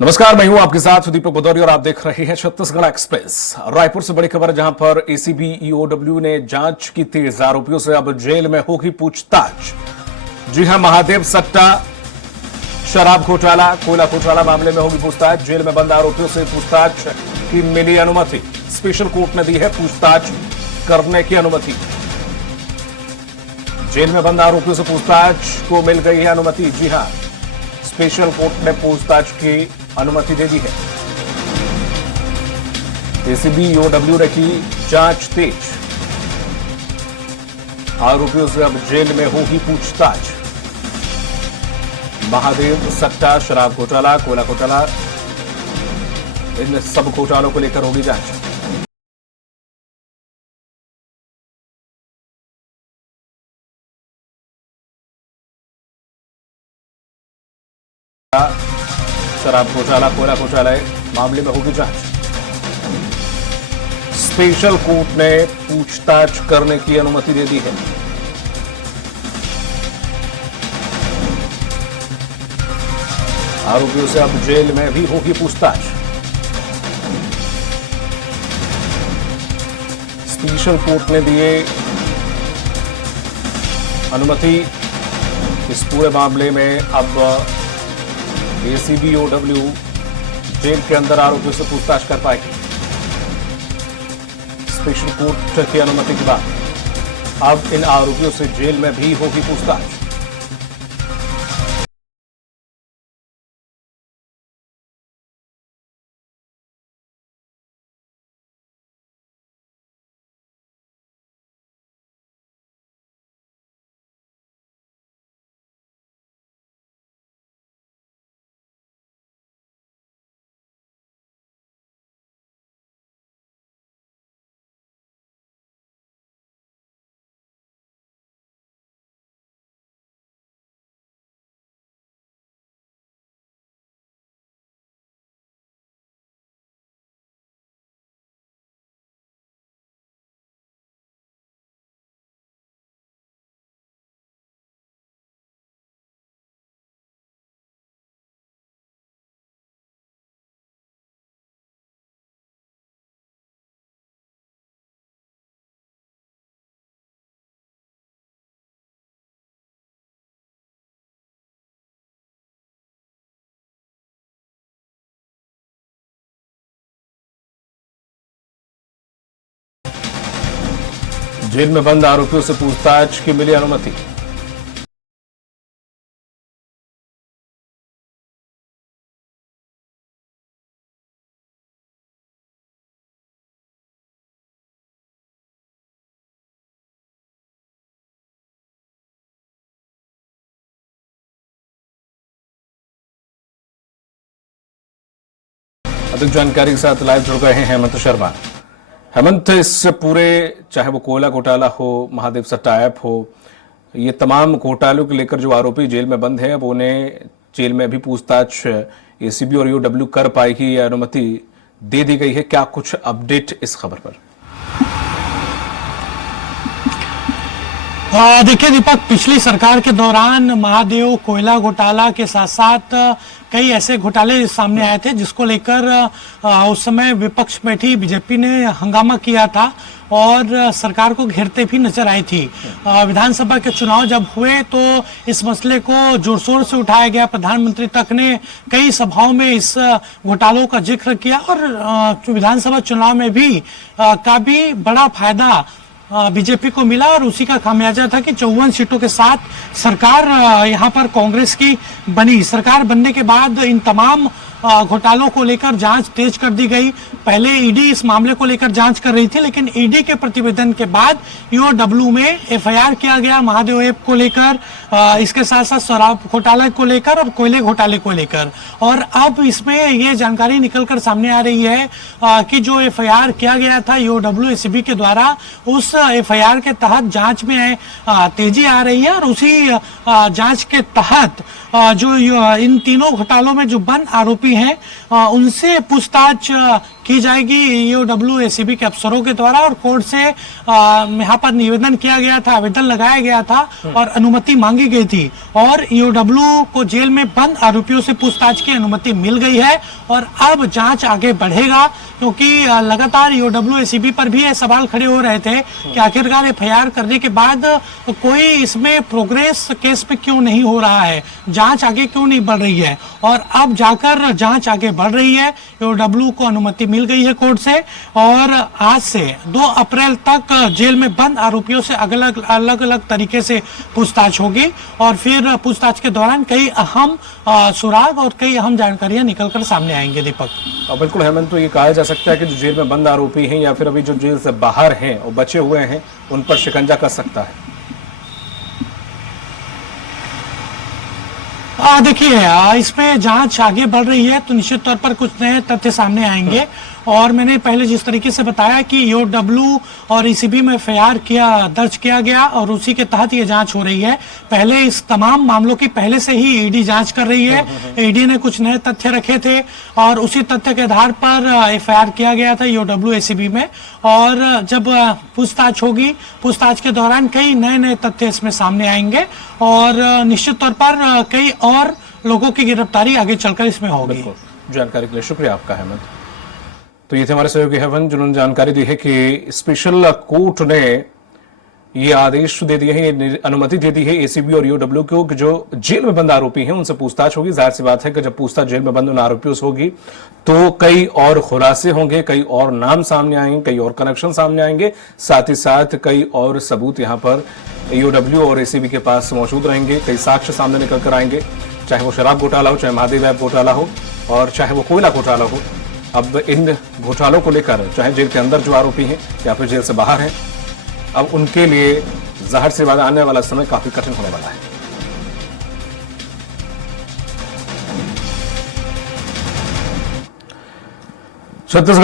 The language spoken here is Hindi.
नमस्कार, मैं हूं आपके साथ दीपक भदौरी और आप देख रहे हैं छत्तीसगढ़ एक्सप्रेस। रायपुर से बड़ी खबर, जहां पर एसीबी ईओडब्ल्यू ने जांच की तेज। आरोपियों से अब जेल में होगी पूछताछ। जी हां, महादेव सट्टा, शराब घोटाला, कोयला घोटाला मामले में होगी पूछताछ। जेल में बंद आरोपियों से पूछताछ की मिली अनुमति। स्पेशल कोर्ट ने दी है पूछताछ करने की अनुमति। जेल में बंद आरोपियों से पूछताछ को मिल गई है अनुमति। जी हां, स्पेशल कोर्ट ने पूछताछ की अनुमति दे दी है। एसीबी ईओडब्ल्यू ने की जांच तेज। आरोपियों से अब जेल में होगी पूछताछ। महादेव सट्टा, शराब घोटाला, कोयला घोटाला, इन सब घोटालों को लेकर होगी जांच। शराब घोटाला, कोयला घोटाला मामले में होगी जांच। स्पेशल कोर्ट ने पूछताछ करने की अनुमति दे दी है। आरोपियों से अब जेल में भी होगी पूछताछ। स्पेशल कोर्ट ने दिए अनुमति। इस पूरे मामले में अब एसीबी ईओडब्ल्यू जेल के अंदर आरोपियों से पूछताछ कर पाएगी। स्पेशल कोर्ट की अनुमति के बाद अब इन आरोपियों से जेल में भी होगी पूछताछ। जेल में बंद आरोपियों से पूछताछ की मिली अनुमति। अधिक जानकारी के साथ लाइव जुड़ गए हैं हेमंत शर्मा। हेमंत, इस पूरे, चाहे वो कोयला घोटाला हो, महादेव सट्टा ऐप हो, ये तमाम घोटालों को लेकर जो आरोपी जेल में बंद हैं, अब उन्हें जेल में भी पूछताछ एसीबी और ईओडब्ल्यू कर पाएगी, ये अनुमति दे दी गई है। क्या कुछ अपडेट इस खबर पर? देखिए दीपक, पिछली सरकार के दौरान महादेव कोयला घोटाला के साथ साथ कई ऐसे घोटाले सामने आए थे जिसको लेकर उस समय विपक्ष बैठी बीजेपी ने हंगामा किया था और सरकार को घेरते भी नजर आई थी। विधानसभा के चुनाव जब हुए तो इस मसले को जोर शोर से उठाया गया। प्रधानमंत्री तक ने कई सभाओं में इस घोटालों का जिक्र किया और विधानसभा चुनाव में भी काफी बड़ा फायदा बीजेपी को मिला और उसी का खामियाजा था कि 54 सीटों के साथ सरकार यहां पर कांग्रेस की बनी। सरकार बनने के बाद इन तमाम घोटालों को लेकर जांच तेज कर दी गई। पहले ईडी इस मामले को लेकर जांच कर रही थी, लेकिन ईडी के प्रतिवेदन के बाद ईओडब्ल्यू में एफआईआर किया गया महादेव ऐप को लेकर, इसके साथ साथ शराब घोटाले को लेकर और कोयले घोटाले को लेकर। और अब इसमें ये जानकारी निकलकर सामने आ रही है कि जो एफआईआर किया गया था ईओडब्ल्यू एसीबी के द्वारा, उस एफआईआर के तहत जांच में तेजी आ रही है और उसी जांच के तहत जो इन तीनों घोटालों में जो बंद आरोपी आरोपी हैं उनसे पूछताछ की जाएगी ईओडब्ल्यू एसीबी के अफसरों के द्वारा। और कोर्ट से यहाँ पर निवेदन किया गया था, आवेदन लगाया गया था और अनुमति मांगी गई थी और ईओडब्ल्यू को जेल में बंद आरोपियों से पूछताछ की अनुमति मिल गई है। और अब जांच आगे बढ़ेगा, क्योंकि लगातार ईओडब्ल्यू एसीबी पर भी ये सवाल खड़े हो रहे थे कि आखिरकार एफआईआर करने के बाद कोई इसमें प्रोग्रेस केस में क्यों नहीं हो रहा है, जांच आगे क्यों नहीं बढ़ रही है। और अब जाकर जांच आगे बढ़ रही है। ईओडब्ल्यू को अनुमति मिल गई है कोर्ट से और आज से 2 अप्रैल तक जेल में बंद आरोपियों से अलग अलग तरीके से पूछताछ होगी और फिर पूछताछ के दौरान कई अहम सुराग और कई अहम जानकारियां निकलकर सामने आएंगे। दीपक, बिल्कुल हेमंत, तो ये कहा जा सकता है कि जो जेल में बंद आरोपी हैं या फिर अभी जो जेल से बाहर हैं और बचे हुए हैं उन पर शिकंजा कस सकता है। देखिए, इसमें जांच आगे बढ़ रही है तो निश्चित तौर पर कुछ नए तथ्य सामने आएंगे। और मैंने पहले जिस तरीके से बताया कि ईओडब्ल्यू और ईसीबी में एफआईआर दर्ज किया गया और उसी के तहत ये जांच हो रही है। पहले इस तमाम मामलों की पहले से ही ईडी जांच कर रही है। ईडी ने कुछ नए तथ्य रखे थे और उसी तथ्य के आधार पर एफआईआर किया गया था ईओडब्ल्यू एसीबी में। और जब पूछताछ होगी, पूछताछ के दौरान कई नए तथ्य इसमें सामने आएंगे और निश्चित तौर पर कई और लोगों की गिरफ्तारी आगे चलकर इसमें होगी। जानकारी के लिए शुक्रिया आपका हेमंत। तो ये थे हमारे सहयोगी हेमंत, जिन्होंने जानकारी दी है कि स्पेशल कोर्ट ने ये आदेश दे दिए हैं, अनुमति दे दी है एसीबी और ईओडब्ल्यू को कि जो जेल में बंद आरोपी हैं उनसे पूछताछ होगी। जाहिर सी बात है कि जब पूछताछ जेल में बंद उन आरोपियों से होगी तो कई और खुलासे होंगे, कई और नाम सामने आएंगे, कई और कनेक्शन सामने आएंगे, साथ ही साथ कई और सबूत यहाँ पर ईओडब्ल्यू और एसीबी के पास मौजूद रहेंगे। कई साक्ष्य सामने निकल कर आएंगे, चाहे वो शराब घोटाला हो, चाहे महादेव ऐप घोटाला हो और चाहे वो कोयला घोटाला हो। अब इन घोटालों को लेकर चाहे जेल के अंदर जो आरोपी हैं या फिर जेल से बाहर हैं, अब उनके लिए जाहिर सी बात आने वाला समय काफी कठिन होने वाला है। छत्तीसगढ़